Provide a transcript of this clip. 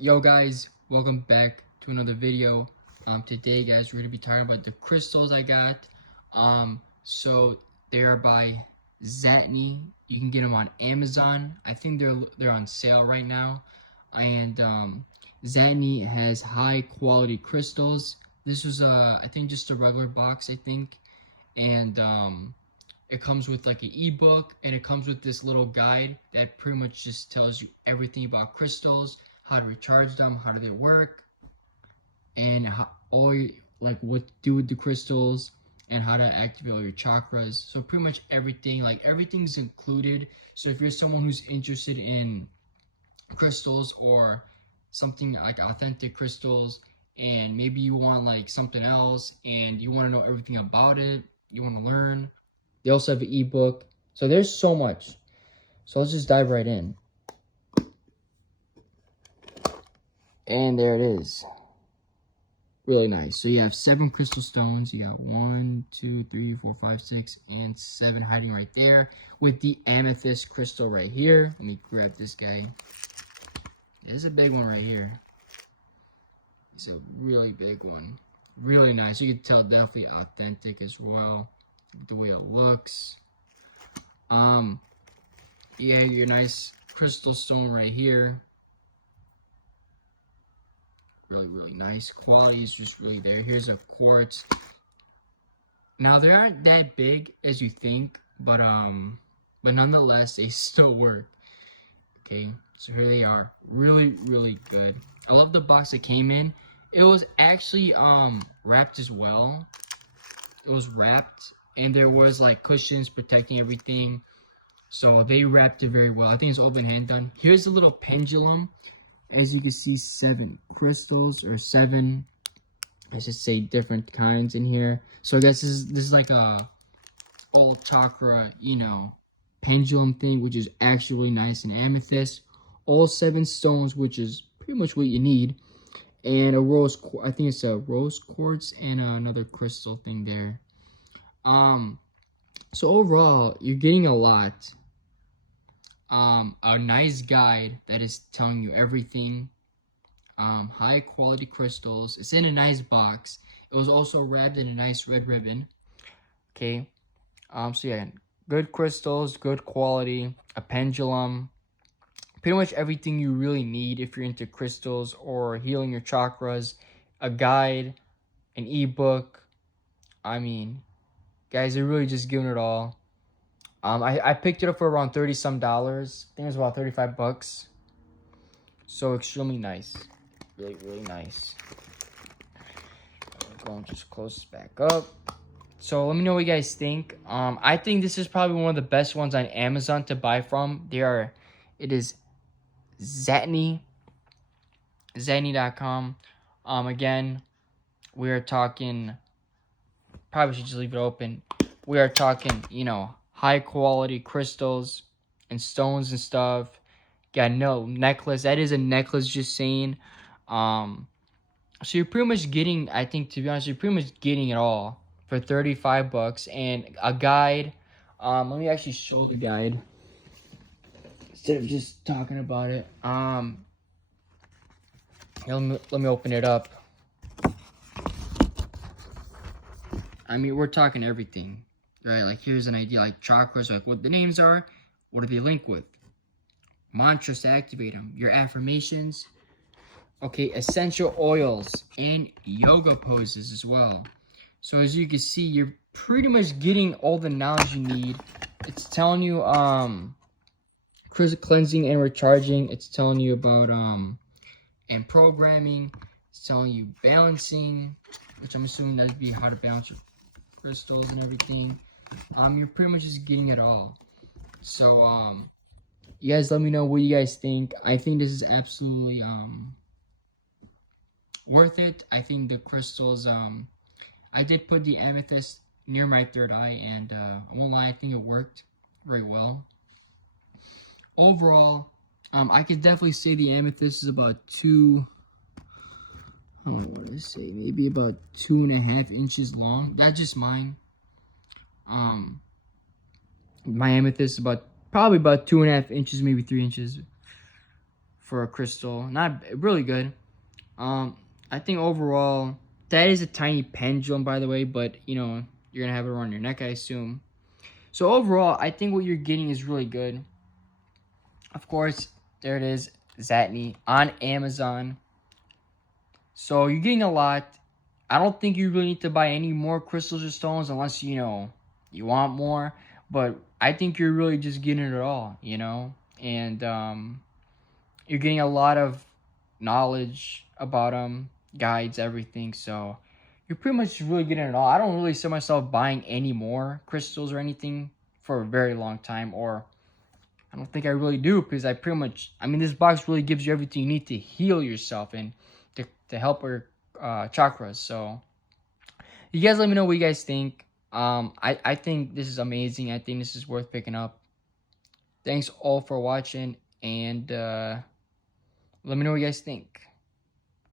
Yo guys, welcome back to another video. Today guys, we're gonna be talking about the crystals I got. So they're by Zatni. You can get them on Amazon. I think they're on sale right now. And Zatni has high quality crystals. This was I think just a regular box, I think. And it comes with like an ebook, and it comes with this little guide that pretty much just tells you everything about crystals, how to recharge them, how do they work, and like what to do with the crystals, and how to activate all your chakras. So pretty much everything, like everything's included. So if you're someone who's interested in crystals or something like authentic crystals, and maybe you want like something else and you want to know everything about it, you want to learn, they also have an ebook. So there's so much. So let's just dive right in. And there it is. Really nice. So you have 7 crystal stones. You got 1, 2, 3, 4, 5, 6, and 7 hiding right there. With the amethyst crystal right here. Let me grab this guy. There's a big one right here. It's a really big one. Really nice. You can tell definitely authentic as well. The way it looks. You have your nice crystal stone right here. Really nice. Quality is just really there. Here's a quartz. Now they aren't that big as you think, but nonetheless they still work. Okay, so here they are. Really good. I love the box it came in. It was actually wrapped as well. It was wrapped, and there was like cushions protecting everything. So they wrapped it very well. I think it's open hand done. Here's a little pendulum. As you can see, 7 crystals, or 7, I should say, different kinds in here. So I guess this is like a all chakra, pendulum thing, which is actually nice, and amethyst. All 7 stones, which is pretty much what you need. And a rose, I think it's a rose quartz, and another crystal thing there. So overall, you're getting a lot. A nice guide that is telling you everything. High quality crystals. It's in a nice box. It was also wrapped in a nice red ribbon. Okay. So yeah, good crystals, good quality, a pendulum. Pretty much everything you really need if you're into crystals or healing your chakras. A guide, an ebook. I mean, guys, they're really just giving it all. I picked it up for around $30-some. I think it was about 35 bucks. So extremely nice. Really nice. I'm going to just close this back up. So let me know what you guys think. I think this is probably one of the best ones on Amazon to buy from. It is Zatni. Zatni.com. Again, we are talking, probably should just leave it open. We are talking, high quality crystals and stones and stuff. Got no necklace. That is a necklace, just saying. So you're pretty much getting, I think, to be honest, you're pretty much getting it all for 35 bucks and a guide. Let me actually show the guide instead of just talking about it. Let me open it up. I mean, we're talking everything, right? Like, here's an idea, like chakras, like what the names are, what do they link with, mantras to activate them, your affirmations, okay, essential oils, and yoga poses as well. So as you can see, you're pretty much getting all the knowledge you need. It's telling you cleansing and recharging. It's telling you about and programming. It's telling you balancing, which I'm assuming that'd be how to balance your crystals and everything. You're pretty much just getting it all. So you guys let me know what you guys think. I think this is absolutely worth it. I think the crystals, I did put the amethyst near my third eye, and I won't lie, I think it worked very well. Overall, I could definitely say the amethyst is about maybe about 2.5 inches long. That's just mine. My amethyst is probably about 2.5 inches, maybe 3 inches for a crystal. Not really good. I think overall that is a tiny pendulum, by the way, but you know you're gonna have it around your neck, I assume. So overall, I think what you're getting is really good. Of course, there it is, Zatni on Amazon. So you're getting a lot. I don't think you really need to buy any more crystals or stones unless you know you want more. But I think you're really just getting it all, you know, and you're getting a lot of knowledge about them, guides, everything. So you're pretty much really getting it all. I don't really see myself buying any more crystals or anything for a very long time, or I don't think I really do, because I pretty much, I mean, this box really gives you everything you need to heal yourself and to help your chakras. So you guys let me know what you guys think. I think this is amazing. I think this is worth picking up. Thanks all for watching, and let me know what you guys think.